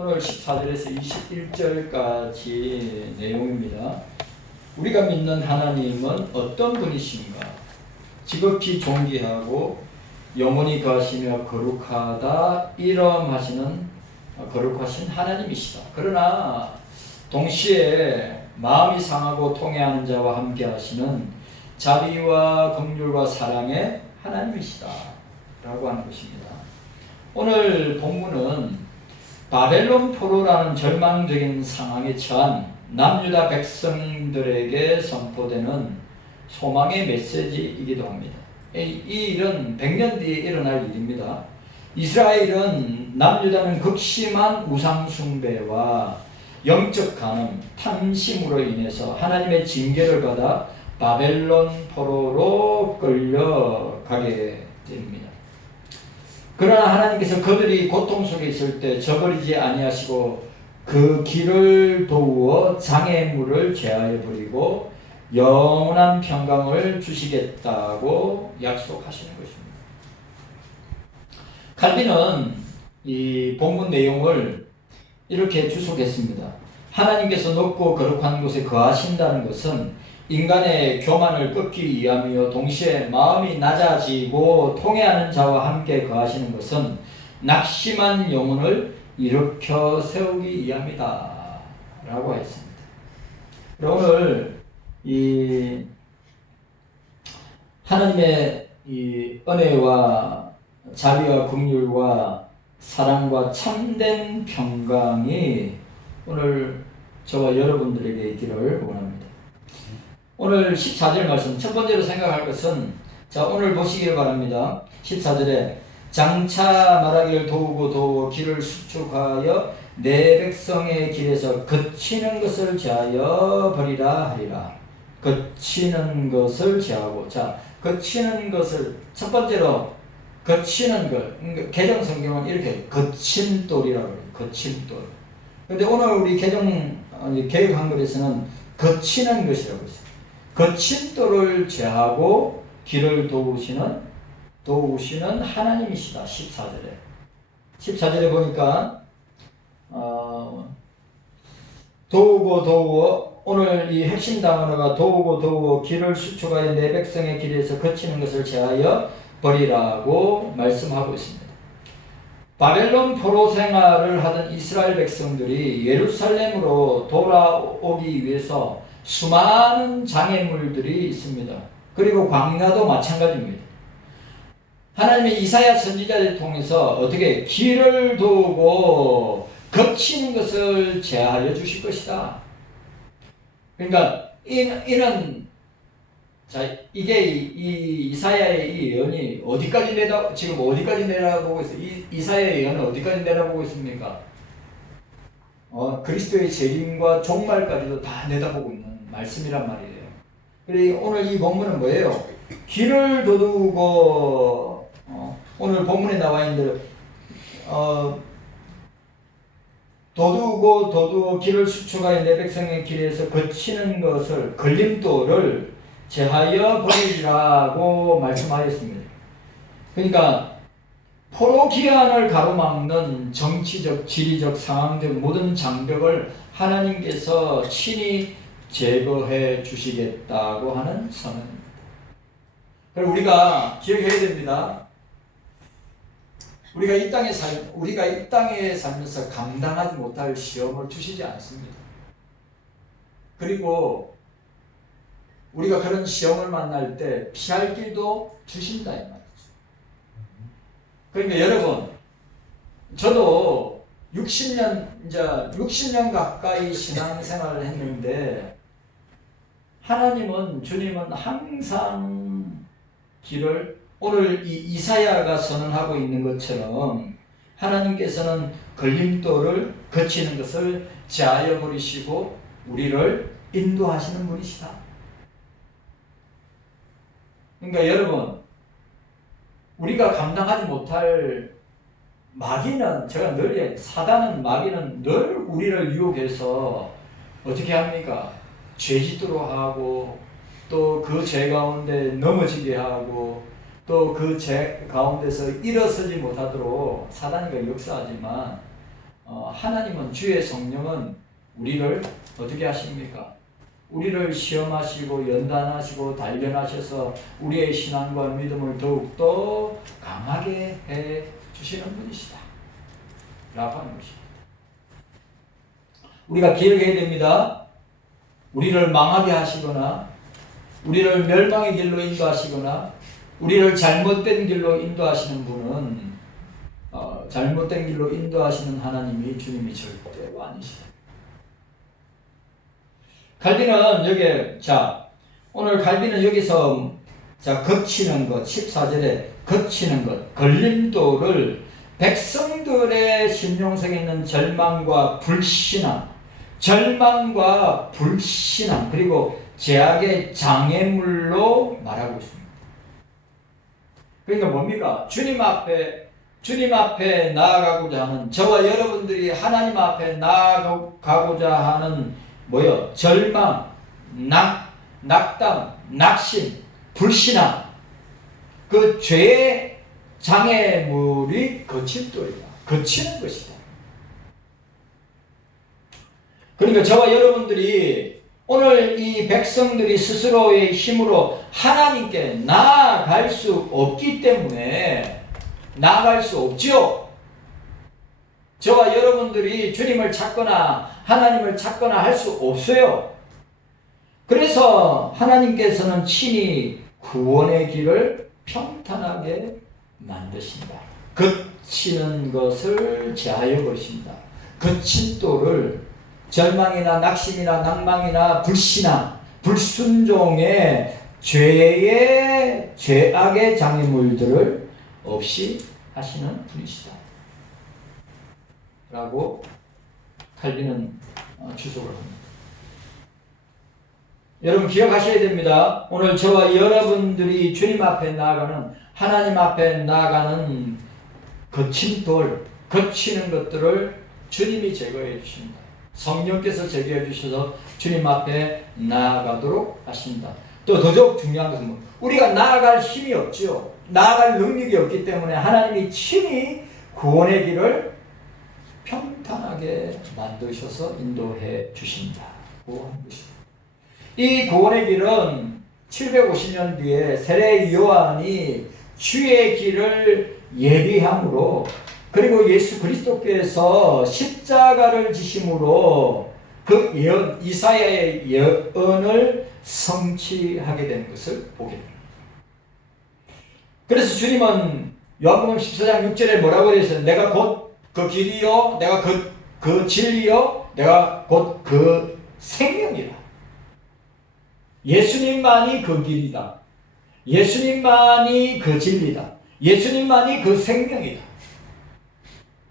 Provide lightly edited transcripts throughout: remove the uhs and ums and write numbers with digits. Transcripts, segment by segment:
오늘 14절에서 21절까지 내용입니다. 우리가 믿는 하나님은 어떤 분이신가? 지극히 존귀하고 영원히 거하시며 거룩하다 이름하시는 거룩하신 하나님이시다. 그러나 동시에 마음이 상하고 통회하는 자와 함께 하시는 자비와 긍휼과 사랑의 하나님이시다 라고 하는 것입니다. 오늘 본문은 바벨론 포로라는 절망적인 상황에 처한 남유다 백성들에게 선포되는 소망의 메시지이기도 합니다. 이 일은 100년 뒤에 일어날 일입니다. 이스라엘은 남유다는 극심한 우상숭배와 영적 간음, 탐심으로 인해서 하나님의 징계를 받아 바벨론 포로로 끌려가게 됩니다. 그러나 하나님께서 그들이 고통 속에 있을 때 저버리지 아니하시고 그 길을 도우어 장애물을 제하여 버리고 영원한 평강을 주시겠다고 약속하시는 것입니다. 칼빈은 이 본문 내용을 이렇게 주석했습니다. 하나님께서 높고 거룩한 곳에 거하신다는 것은 인간의 교만을 꺾기 위함이요 동시에 마음이 낮아지고 통회하는 자와 함께 거하시는 것은 낙심한 영혼을 일으켜 세우기 위함이다 라고 했습니다. 오늘 이 하나님의 이 은혜와 자비와 긍휼과 사랑과 참된 평강이 오늘 저와 여러분들에게 있기를 원합니다. 오늘 14절 말씀 첫 번째로 생각할 것은 자 오늘 보시길 바랍니다. 14절에 장차 말하기를 도우고 길을 수축하여 내 백성의 길에서 거치는 것을 제하여 버리라 하리라. 거치는 것을 제하고 자 거치는 것을 첫 번째로 거치는 것 개정 성경은 이렇게 거침돌이라고 해요. 거침돌. 근데 오늘 우리 개정 개혁 한글에서는 거치는 것이라고 했어요. 거침돌을 제하고 길을 도우시는 하나님이시다. 14절에 보니까 도우고 오늘 이 핵심 단어가 도우고 길을 수축하여 내 백성의 길에서 거치는 것을 제하여 버리라고 말씀하고 있습니다. 바벨론 포로 생활을 하던 이스라엘 백성들이 예루살렘으로 돌아오기 위해서 수많은 장애물들이 있습니다. 그리고 광야도 마찬가지입니다. 하나님이 이사야 선지자를 통해서 어떻게 길을 도우고 거치는 것을 제하여 주실 것이다. 그러니까 이는 자 이게 이 이사야의 이 예언이 지금 어디까지 내다보고 있어요? 이사야의 예언은 어디까지 내다보고 있습니까? 그리스도의 재림과 종말까지도 다 내다보고 있는 말씀이란 말이에요. 그리고 오늘 이 본문은 뭐예요? 길을 도두고 오늘 본문에 나와 있는 도두고 길을 수축하여 내 백성의 길에서 거치는 것을 걸림돌을 제하여 버리라고 말씀하였습니다. 그러니까 포로 기한을 가로막는 정치적, 지리적, 상황적 모든 장벽을 하나님께서 친히 제거해 주시겠다고 하는 선언입니다. 그리고 우리가 기억해야 됩니다. 우리가 이 땅에 살면서 감당하지 못할 시험을 주시지 않습니다. 그리고 우리가 그런 시험을 만날 때 피할 길도 주신다 이 말이죠. 그러니까 여러분, 저도 60년 가까이 신앙생활을 했는데 주님은 항상 길을 오늘 이 이사야가 선언하고 있는 것처럼 하나님께서는 걸림돌을 거치는 것을 제하여 버리시고 우리를 인도하시는 분이시다. 그러니까 여러분, 우리가 감당하지 못할 사단은 늘 우리를 유혹해서 어떻게 합니까? 죄짓도록 하고 또 그 죄 가운데 넘어지게 하고 또 그 죄 가운데서 일어서지 못하도록 사단이가 역사하지만 하나님은 주의 성령은 우리를 어떻게 하십니까? 우리를 시험하시고 연단하시고 단련하셔서 우리의 신앙과 믿음을 더욱더 강하게 해 주시는 분이시다 라고 하는 것입니다. 우리가 기억해야 됩니다. 우리를 망하게 하시거나 우리를 멸망의 길로 인도하시거나 우리를 잘못된 길로 인도하시는 분은 잘못된 길로 인도하시는 하나님이 주님이 절대로 아니시다. 갈비는 여기 오늘 갈비는 여기서 거치는 것 14절에 거치는 것 걸림돌을 백성들의 심령 속에 있는 절망과 불신앙 그리고 죄악의 장애물로 말하고 있습니다. 그러니까 뭡니까? 주님 앞에 나아가고자 하는 저와 여러분들이 하나님 앞에 나아가고자 하는 절망, 낙담, 낙심, 불신앙 그 죄의 장애물이 거칠도이다. 거치는 것이다. 그러니까 저와 여러분들이 오늘 이 백성들이 스스로의 힘으로 하나님께 나아갈 수 없기 때문에 나아갈 수 없지요. 저와 여러분들이 주님을 찾거나 하나님을 찾거나 할 수 없어요. 그래서 하나님께서는 친히 구원의 길을 평탄하게 만드신다. 거치는 것을 제하여 버리신다. 거친 돌을 절망이나 낙심이나 낭망이나 불신앙, 불순종의 죄악의 장애물들을 없이 하시는 분이시다 라고 칼빈은 주석을 합니다. 여러분 기억하셔야 됩니다. 오늘 저와 여러분들이 주님 앞에 나아가는 하나님 앞에 나아가는 거친 돌, 거치는 것들을 주님이 제거해 주십니다. 성령께서 제거해 주셔서 주님 앞에 나아가도록 하십니다. 또 더더욱 중요한 것은 우리가 나아갈 힘이 없죠. 나아갈 능력이 없기 때문에 하나님이 친히 구원의 길을 평탄하게 만드셔서 인도해 주신다고 하는 것입니다. 이 구원의 길은 750년 뒤에 세례 요한이 주의 길을 예비함으로 그리고 예수 그리스도께서 십자가를 지심으로 그 예언, 이사야의 예언을 성취하게 된 것을 보게 됩니다. 그래서 주님은 요한복음 14장 6절에 뭐라고 그랬어요? 내가 곧 그 길이요, 내가 그 진리요, 내가 곧 그 생명이라. 예수님만이 그 길이다. 예수님만이 그 진리다. 예수님만이 그 생명이다.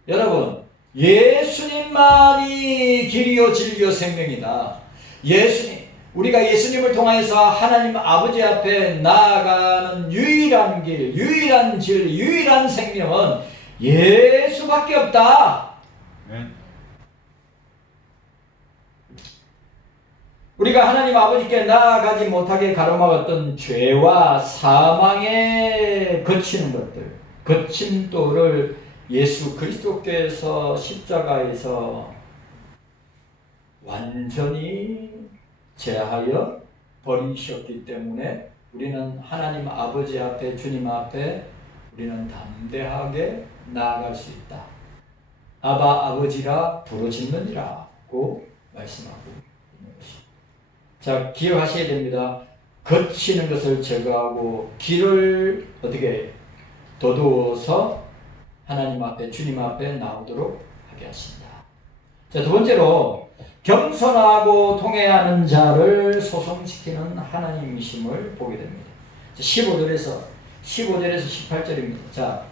여러분, 예수님만이 길이요, 진리요, 생명이다. 우리가 예수님을 통해서 하나님 아버지 앞에 나아가는 유일한 길, 유일한 진리, 유일한 생명은 예수밖에 없다. 우리가 하나님 아버지께 나아가지 못하게 가로막았던 죄와 사망에 거치는 것들, 거친 돌을 예수 그리스도께서 십자가에서 완전히 제하여 버리셨기 때문에 우리는 하나님 아버지 앞에, 주님 앞에 우리는 담대하게 나아갈 수 있다. 아바 아버지라 부르짖느니라고 말씀하고 있는 것입니다. 자, 기억하셔야 됩니다. 거치는 것을 제거하고 길을 어떻게 도두어서 하나님 앞에, 주님 앞에 나오도록 하게 하신다. 자, 두 번째로 겸손하고 통회하는 자를 소송시키는 하나님이심을 보게 됩니다. 15절에서 18절입니다. 자,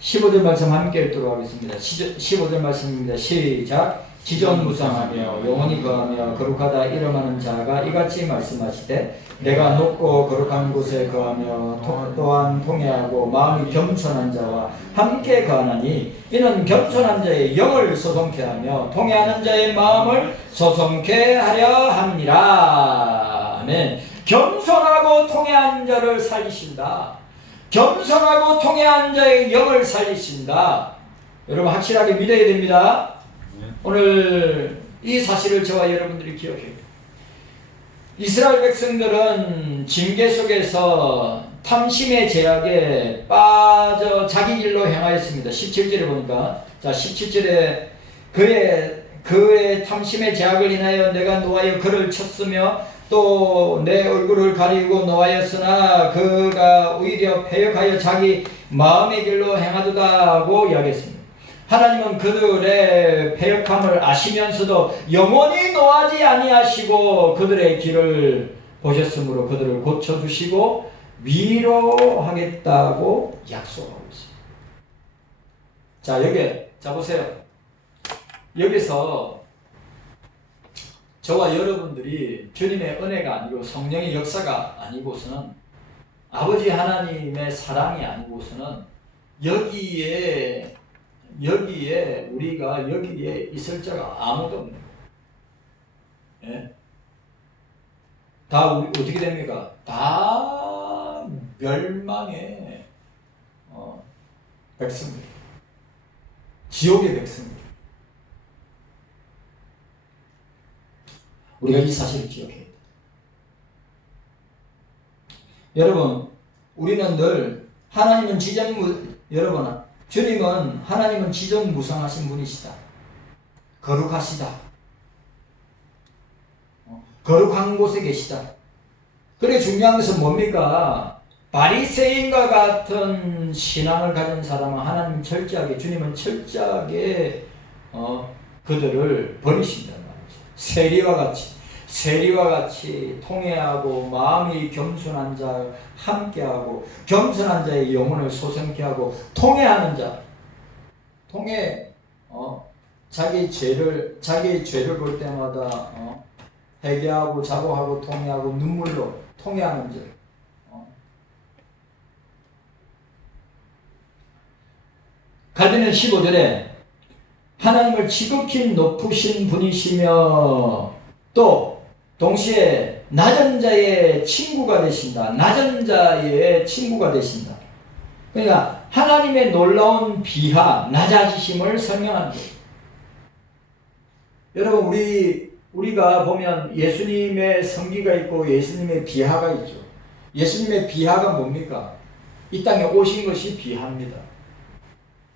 15절 말씀 함께 읽도록 하겠습니다. 15절 말씀입니다. 시작. 지존무상하며 영원히 거하며 거룩하다 이름하는 자가 이같이 말씀하시되 내가 높고 거룩한 곳에 거하며 또한 통회하고 마음이 겸손한 자와 함께 거하나니 이는 겸손한 자의 영을 소송케 하며 통회하는 자의 마음을 소송케 하려 함이니라. 아멘. 겸손하고 통회한 자를 살리신다. 겸손하고 통회한 자의 영을 살리신다. 여러분 확실하게 믿어야 됩니다. 네. 오늘 이 사실을 저와 여러분들이 기억해야 돼요. 이스라엘 백성들은 징계 속에서 탐심의 제약에 빠져 자기 길로 행하였습니다. 17절에 보니까, 자 17절에 그의 탐심의 제약을 인하여 내가 노하여 그를 쳤으며 또 내 얼굴을 가리고 노하였으나 그가 오히려 패역하여 자기 마음의 길로 행하도다고 이야기했습니다. 하나님은 그들의 패역함을 아시면서도 영원히 노하지 아니하시고 그들의 길을 보셨으므로 그들을 고쳐주시고 위로하겠다고 약속하고 있습니다. 자 보세요. 여기서 저와 여러분들이 주님의 은혜가 아니고 성령의 역사가 아니고서는 아버지 하나님의 사랑이 아니고서는 여기에 우리가 여기에 있을 자가 아무도 없는 거예요. 예? 다 우리 어떻게 됩니까? 다 멸망의 백성들, 지옥의 백성들. 우리가 이 사실을 기억해야 돼요. 여러분, 우리는 늘 하나님은 주님은 하나님은 지전무상하신 분이시다. 거룩하시다. 거룩한 곳에 계시다. 그래 중요한 것은 뭡니까? 바리새인과 같은 신앙을 가진 사람은 하나님 주님은 철저하게 그들을 버리신단 말이죠. 세리와 같이 통회하고 마음이 겸손한 자 함께하고 겸손한 자의 영혼을 소생케 하고 통회하는 자, 자기 죄를 볼 때마다 회개하고 자복하고 통회하고 눈물로 통회하는 자. 갈대는 15절에 하나님을 지극히 높으신 분이시며 또 동시에 낮은 자의 친구가 되신다. 낮은 자의 친구가 되신다. 그러니까 하나님의 놀라운 비하, 낮아지심을 설명하는 거예요. 여러분 우리가 보면 예수님의 성기가 있고 예수님의 비하가 있죠. 예수님의 비하가 뭡니까? 이 땅에 오신 것이 비하입니다.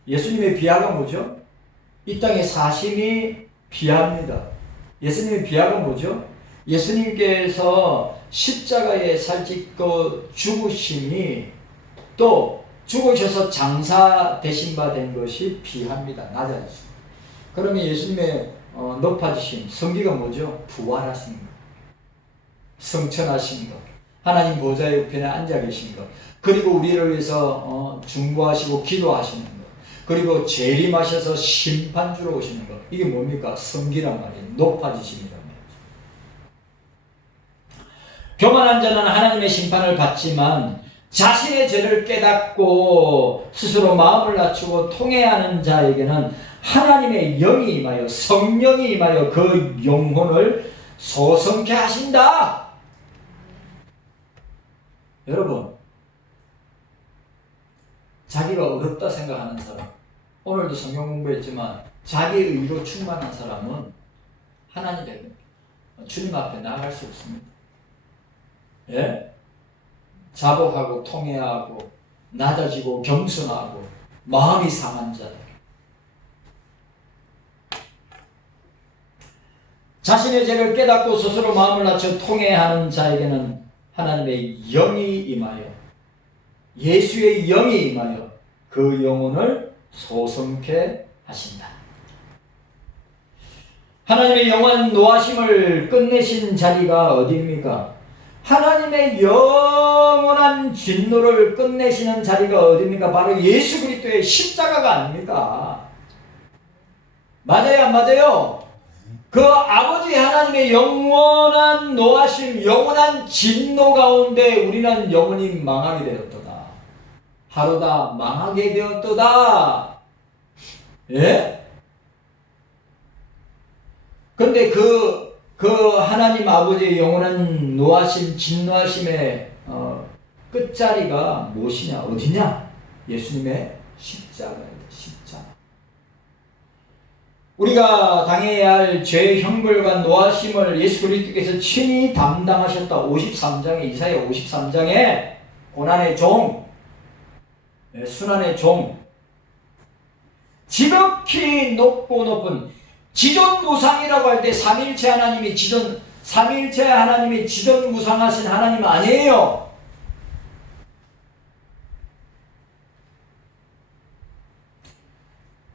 예수님의 비하가 뭐죠? 이 땅에 사심이 비하입니다. 예수님의 비하가 뭐죠? 예수님께서 십자가에 살찌고 죽으심이 또 죽으셔서 장사 되신 바 된 것이 비하입니다. 낮아지심. 그러면 예수님의 높아지심, 성기가 뭐죠? 부활하신 것, 성천하신 것, 하나님 보좌의 우편에 앉아 계신 것, 그리고 우리를 위해서 중보하시고 기도하시는 것, 그리고 재림하셔서 심판주로 오시는 것. 이게 뭡니까? 성기란 말이에요. 높아지심이란 말이에요. 교만한 자는 하나님의 심판을 받지만 자신의 죄를 깨닫고 스스로 마음을 낮추고 통회하는 자에게는 하나님의 영이 임하여 성령이 임하여 그 영혼을 소성케 하신다. 여러분, 자기가 어렵다 생각하는 사람, 오늘도 성경 공부했지만 자기 의로 충만한 사람은 하나님의 주님 앞에 나아갈 수 없습니다. 예? 자복하고 통회하고 낮아지고 겸손하고 마음이 상한 자들, 자신의 죄를 깨닫고 스스로 마음을 낮춰 통회하는 자에게는 하나님의 영이 임하여 예수의 영이 임하여 그 영혼을 소성케 하신다. 하나님의 영원 노하심을 끝내신 자리가 어디입니까? 하나님의 영원한 진노를 끝내시는 자리가 어디입니까? 바로 예수 그리스도의 십자가가 아닙니까? 맞아요, 안 맞아요? 그 아버지 하나님의 영원한 노하심, 영원한 진노 가운데 우리는 영원히 망하게 되었도다. 하루다 망하게 되었도다. 예? 근데 그 하나님 아버지의 영원한 노하심, 진노하심의 끝자리가 무엇이냐, 어디냐? 예수님의 십자가입니다. 십자가. 우리가 당해야 할 죄 형벌과 노하심을 예수 그리스도께서 친히 담당하셨다. 53장에 이사야 53장에 고난의 종, 순환의 종, 지극히 높고 높은 지존무상이라고 할 때 삼위일체 하나님이 삼위일체 하나님이 지존무상하신 하나님 아니에요.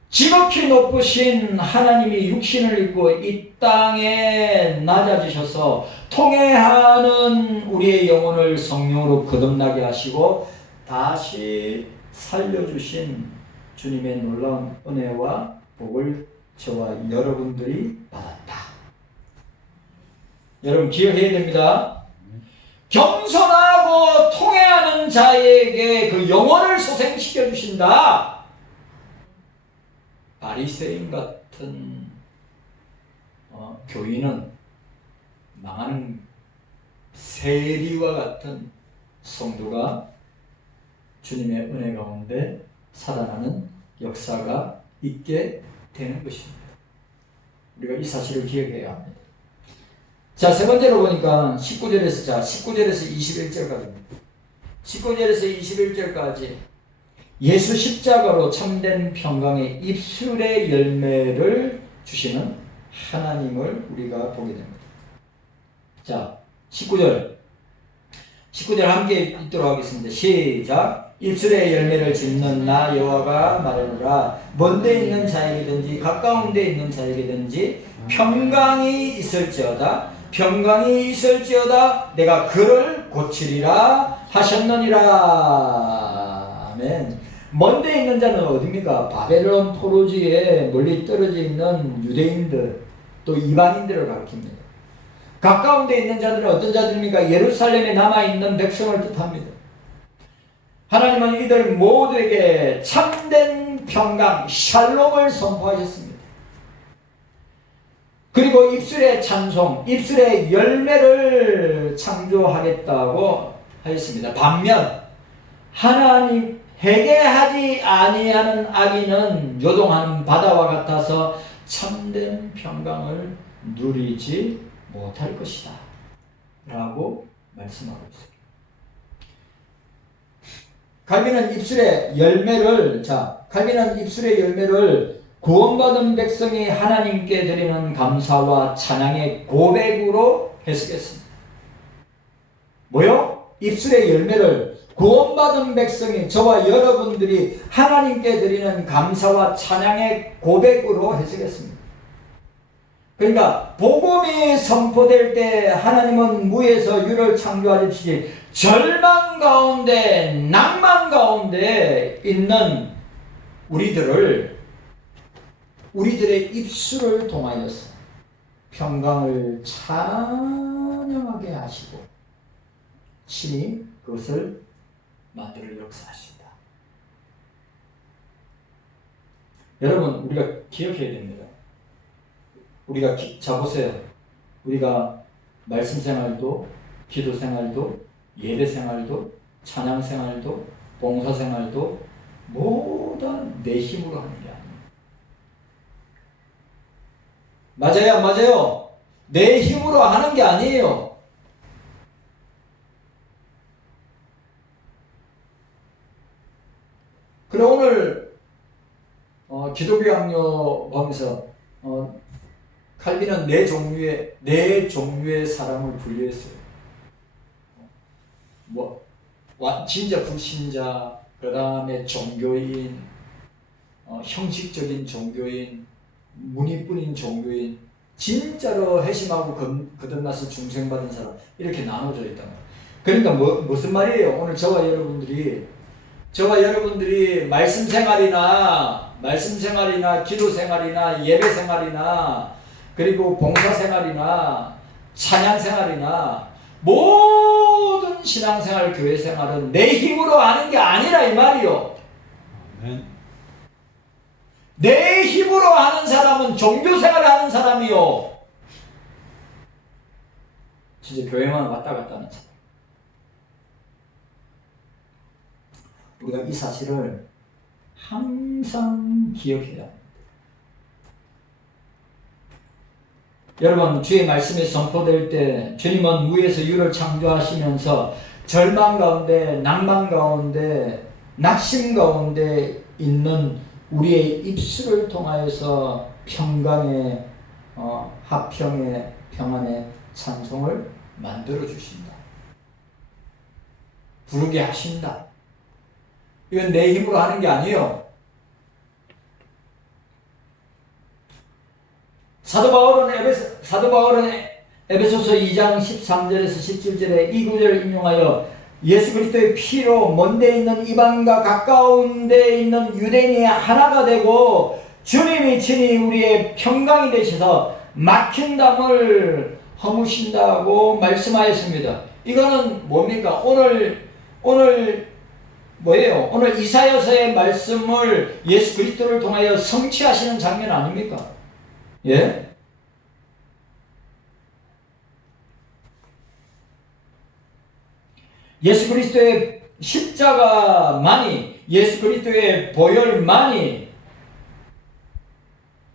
지극히 높으신 하나님이 육신을 입고 이 땅에 낮아지셔서 통해하는 우리의 영혼을 성령으로 거듭나게 하시고 다시 살려주신 주님의 놀라운 은혜와 복을 저와 여러분들이 받았다. 여러분 기억해야 됩니다. 겸손하고 통해하는 자에게 그 영혼을 소생시켜 주신다. 바리새인 같은 교인은 망하는 세리와 같은 성도가 주님의 은혜 가운데 살아나는 역사가 있게 되는 것입니다. 우리가 이 사실을 기억해야 합니다. 자, 세 번째로 보니까 19절에서 21절까지입니다. 19절에서 21절까지 예수 십자가로 참된 평강의 입술의 열매를 주시는 하나님을 우리가 보게 됩니다. 자, 19절 함께 읽도록 하겠습니다. 시작. 입술의 열매를 짓는 나 여호와가 말하노라. 먼데 있는 자에게든지 가까운 데 있는 자에게든지 평강이 있을지어다 내가 그를 고치리라 하셨느니라. 아멘. 먼데 있는 자는 어디입니까? 바벨론 포로지에 멀리 떨어져 있는 유대인들 또 이방인들을 가리킵니다. 가까운 데 있는 자들은 어떤 자들입니까? 예루살렘에 남아있는 백성을 뜻합니다. 하나님은 이들 모두에게 참된 평강, 샬롬을 선포하셨습니다. 그리고 입술의 찬송, 입술의 열매를 창조하겠다고 하였습니다. 반면 하나님 회개하지 아니하는 악인은 요동하는 바다와 같아서 참된 평강을 누리지 못할 것이다 라고 말씀하고 있습니다. 갈비는 입술의 열매를 구원받은 백성이 하나님께 드리는 감사와 찬양의 고백으로 해석했습니다. 뭐요? 입술의 열매를 구원받은 백성이 저와 여러분들이 하나님께 드리는 감사와 찬양의 고백으로 해석했습니다. 그러니까 복음이 선포될 때 하나님은 무에서 유를 창조하시듯이 절망 가운데 낭만 가운데 있는 우리들의 입술을 통하여서 평강을 찬양하게 하시고 친히 그것을 만들어 역사하신다. 여러분 우리가 기억해야 됩니다. 자 보세요. 우리가 말씀 생활도 기도 생활도 예배 생활도 찬양 생활도 봉사 생활도 모두 내 힘으로 하는 게 아닙니다. 맞아요, 안 맞아요? 내 힘으로 하는 게 아니에요. 그래 오늘 기독교 학교 보면서 칼빈은 네 종류의 사람을 분류했어요. 진짜 불신자, 그 다음에 종교인, 형식적인 종교인, 문이뿐인 종교인, 진짜로 회심하고 거듭나서 중생받은 사람, 이렇게 나눠져 있단 말이에요. 그러니까 무슨 말이에요? 오늘 저와 여러분들이 말씀 생활이나 기도 생활이나 예배 생활이나 그리고 봉사 생활이나 찬양 생활이나 모든 신앙생활, 교회 생활은 내 힘으로 하는 게 아니라 이 말이요. 내 힘으로 하는 사람은 종교생활을 하는 사람이요. 진짜 교회만 왔다 갔다 하는 사람. 우리가 이 사실을 항상 기억해야 합니다. 여러분, 주의 말씀이 선포될 때 주님은 무에서 유를 창조하시면서 절망 가운데, 낭만 가운데, 낙심 가운데 있는 우리의 입술을 통하여서 평강의 화평의 평안의 찬송을 만들어 주신다. 부르게 하신다. 이건 내 힘으로 하는 게 아니에요. 사도 바울은 에베소서 2장 13절에서 17절에 이 구절을 인용하여 예수 그리스도의 피로 먼데 있는 이방과 가까운 데 있는 유대인이 하나가 되고 주님이 친히 우리의 평강이 되셔서 막힌 담을 허무신다고 말씀하였습니다. 이거는 뭡니까? 오늘 뭐예요? 오늘 이사야서의 말씀을 예수 그리스도를 통하여 성취하시는 장면 아닙니까? 예? 예수 그리스도의 십자가만이, 예수 그리스도의 보혈만이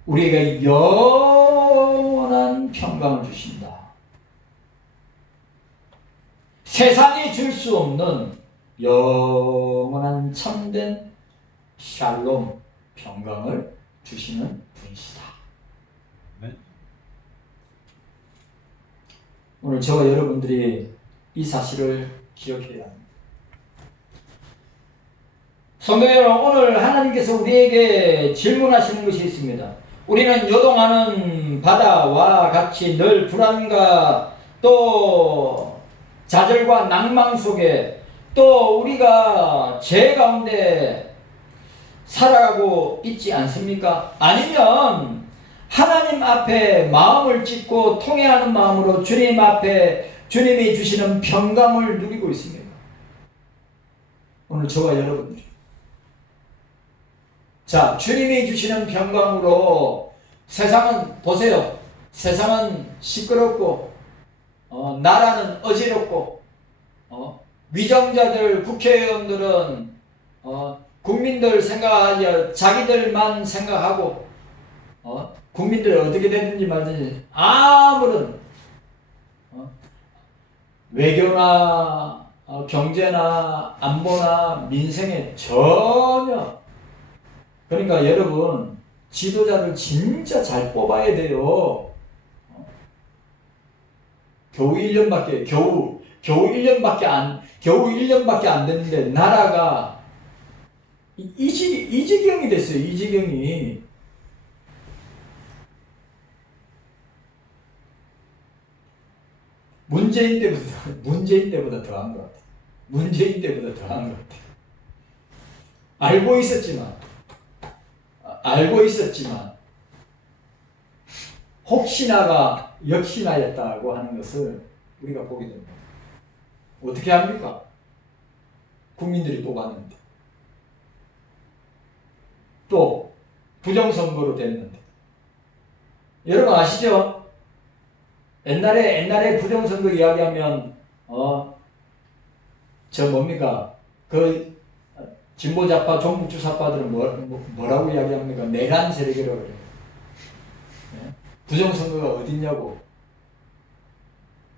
우리에게 영원한 평강을 주신다. 세상이 줄 수 없는 영원한 참된 샬롬, 평강을 주시는 분이시다. 네. 오늘 저와 여러분들이 이 사실을 기억해야 합니다. 성도 여러분, 오늘 하나님께서 우리에게 질문하시는 것이 있습니다. 우리는 요동하는 바다와 같이 늘 불안과 또 좌절과 낭망 속에 또 우리가 죄 가운데 살아가고 있지 않습니까? 아니면 하나님 앞에 마음을 찢고 통회하는 마음으로 주님 앞에 주님이 주시는 평강을 누리고 있습니다. 오늘 저와 여러분들, 자, 주님이 주시는 평강으로 세상은, 보세요, 세상은 시끄럽고 나라는 어지럽고 위정자들, 국회의원들은 국민들 생각하여 자기들만 생각하고 국민들 어떻게 됐는지 말든지 아무런 외교나 경제나 안보나 민생에 전혀. 그러니까 여러분, 지도자를 진짜 잘 뽑아야 돼요. 겨우 1년밖에 안 됐는데 나라가 이 지경이 됐어요. 이 지경이. 문재인 때보다 더한 것 같아요. 문재인 때보다 더한 것 같아요. 알고 있었지만 혹시나가 역시나였다고 하는 것을 우리가 보게 됩니다. 어떻게 합니까? 국민들이 뽑았는데 또 부정선거로 됐는데. 여러분 아시죠? 옛날에 부정선거 이야기하면 저 뭡니까? 그 진보좌파 종북주사파들은 뭐라고 이야기합니까? 내란 세력이라고 그래요. 네? 부정선거가 어딨냐고.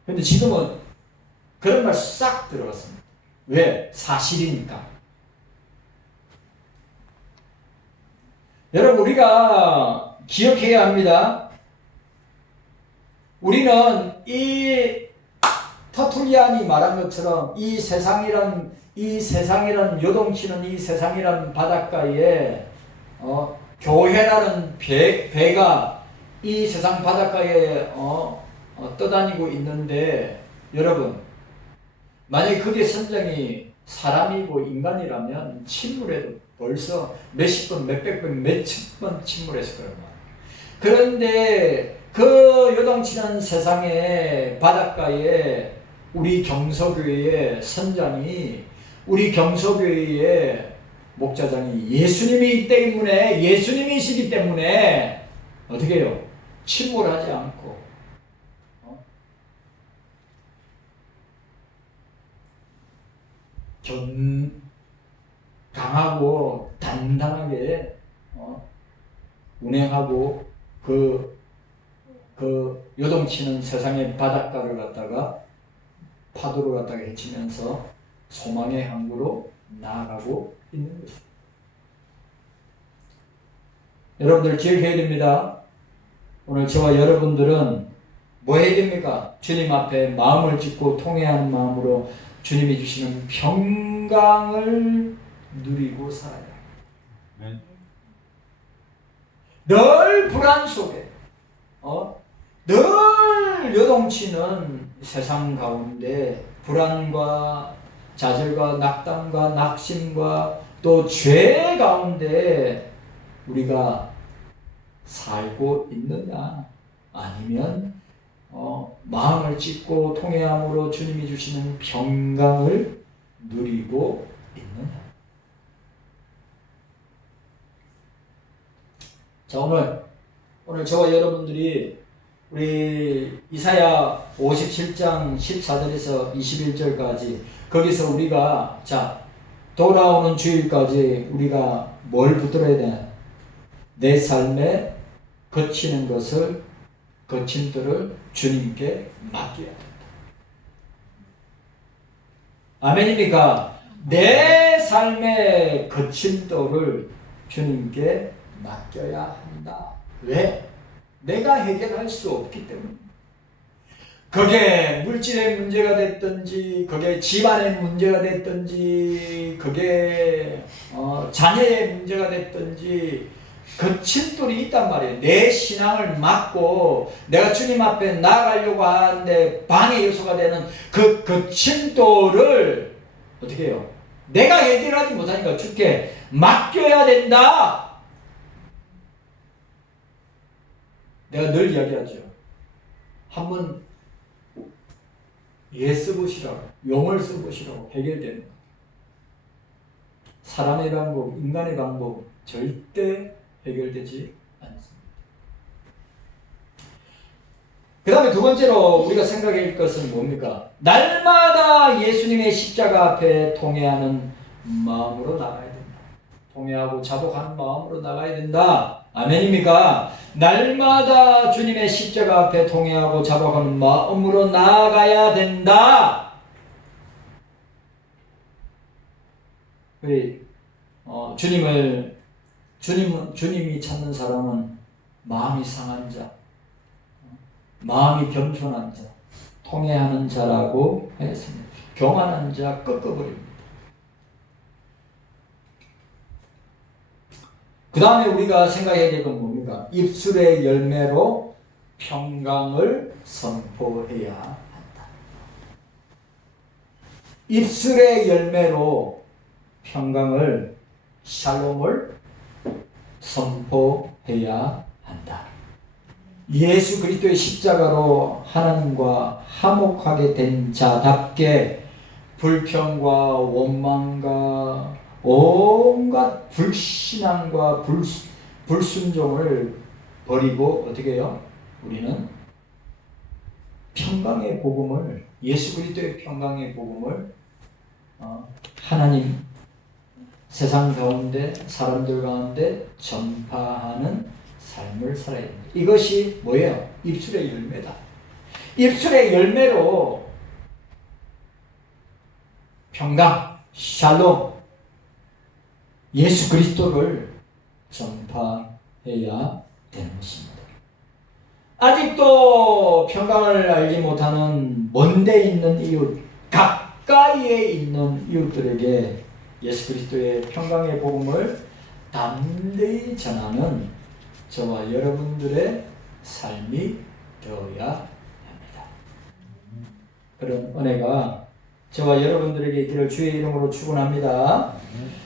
근데 지금은 그런 말 싹 들어갔습니다. 왜? 사실이니까. 여러분, 우리가 기억해야 합니다. 우리는 이 터툴리안이 말한 것처럼 이 세상이란 요동치는 이 세상이란 바닷가에 교회라는 배가 이 세상 바닷가에 떠다니고 있는데, 여러분, 만약에 그게 선장이 사람이고 인간이라면 침몰해도 벌써 몇십 번, 몇백 번, 몇천 번 침몰했을 거란 말이에요. 그런데 그 요동치는 세상의 바닷가에 우리 경서교회의 선장이, 우리 경서교회의 목자장이 예수님이시기 때문에 어떻게 해요? 침몰하지 않고 강하고 단단하게 운행하고 그 그 요동치는 세상의 바닷가를 갖다가 파도를 갖다가 헤치면서 소망의 항구로 나아가고 있는 것입니다. 여러분들 기억해야 됩니다. 오늘 저와 여러분들은 뭐 해야 됩니까? 주님 앞에 마음을 짓고 통회하는 마음으로 주님이 주시는 평강을 누리고 살아야 합니다. 늘 불안 속에 늘 요동치는 세상 가운데 불안과 좌절과 낙담과 낙심과 또 죄 가운데 우리가 살고 있느냐, 아니면 마음을 찢고 통회함으로 주님이 주시는 평강을 누리고 있느냐. 자, 오늘 저와 여러분들이 우리 이사야 57장 14절에서 21절까지 거기서 우리가 돌아오는 주일까지 우리가 뭘 붙들어야 되나? 내 삶에 거치는 거침들을 주님께 맡겨야 된다. 아멘입니까? 내 삶의 거침돌을 주님께 맡겨야 한다. 왜? 내가 해결할 수 없기 때문에. 그게 물질의 문제가 됐든지, 그게 집안의 문제가 됐든지, 그게 자녀의 문제가 됐든지, 거침돌이 있단 말이에요. 내 신앙을 맡고 내가 주님 앞에 나아가려고 하는데 방해 요소가 되는 그 거침돌을 어떻게 해요? 내가 해결하지 못하니까 주께 맡겨야 된다. 내가 늘 이야기하죠. 한번 써보시라고, 용을 써보시라고 해결되는 것. 사람의 방법, 인간의 방법 절대 해결되지 않습니다. 그 다음에 두 번째로 우리가 생각해야 할 것은 뭡니까? 날마다 예수님의 십자가 앞에 통회하는 마음으로 나가야 된다. 통회하고 자복하는 마음으로 나가야 된다. 아멘입니까? 날마다 주님의 십자가 앞에 통회하고 자복하는 마음으로 나아가야 된다. 우리 주님이 찾는 사람은 마음이 상한 자, 마음이 겸손한 자, 통회하는 자라고 했습니다. 교만한 자 꺾어버립니다. 그 다음에 우리가 생각해야 될 건 뭡니까? 입술의 열매로 평강을 선포해야 한다. 입술의 열매로 평강을, 샬롬을 선포해야 한다. 예수 그리스도의 십자가로 하나님과 화목하게 된 자답게 불평과 원망과 온갖 불신앙과 불순종을 버리고 어떻게 해요? 우리는 평강의 복음을, 예수 그리스도의 평강의 복음을 하나님, 세상 가운데, 사람들 가운데 전파하는 삶을 살아야 됩니다. 이것이 뭐예요? 입술의 열매다. 입술의 열매로 평강, 샬롬, 예수 그리스도를 전파해야 되는 것입니다. 아직도 평강을 알지 못하는 먼데 있는 이웃, 가까이에 있는 이웃들에게 예수 그리스도의 평강의 복음을 담대히 전하는 저와 여러분들의 삶이 되어야 합니다. 그런 은혜가 저와 여러분들에게 있기를 주의 이름으로 축원합니다.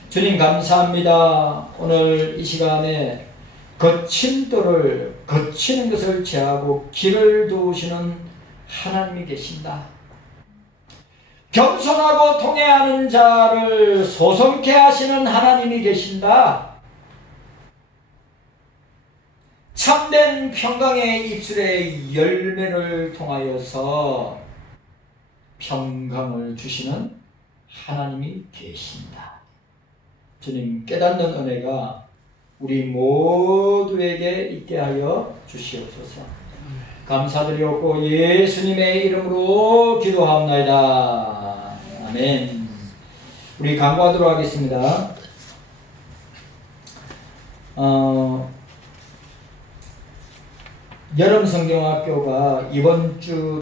주님 감사합니다. 오늘 이 시간에 거침돌을, 거치는 것을 제하고 길을 도우시는 하나님이 계신다. 겸손하고 통회하는 자를 소성케 하시는 하나님이 계신다. 참된 평강의 입술의 열매를 통하여서 평강을 주시는 하나님이 계신다. 주님, 깨닫는 은혜가 우리 모두에게 있게 하여 주시옵소서. 감사드리옵고 예수님의 이름으로 기도하옵나이다. 아멘. 우리 강구하도록 하겠습니다. 여름 성경학교가 이번 주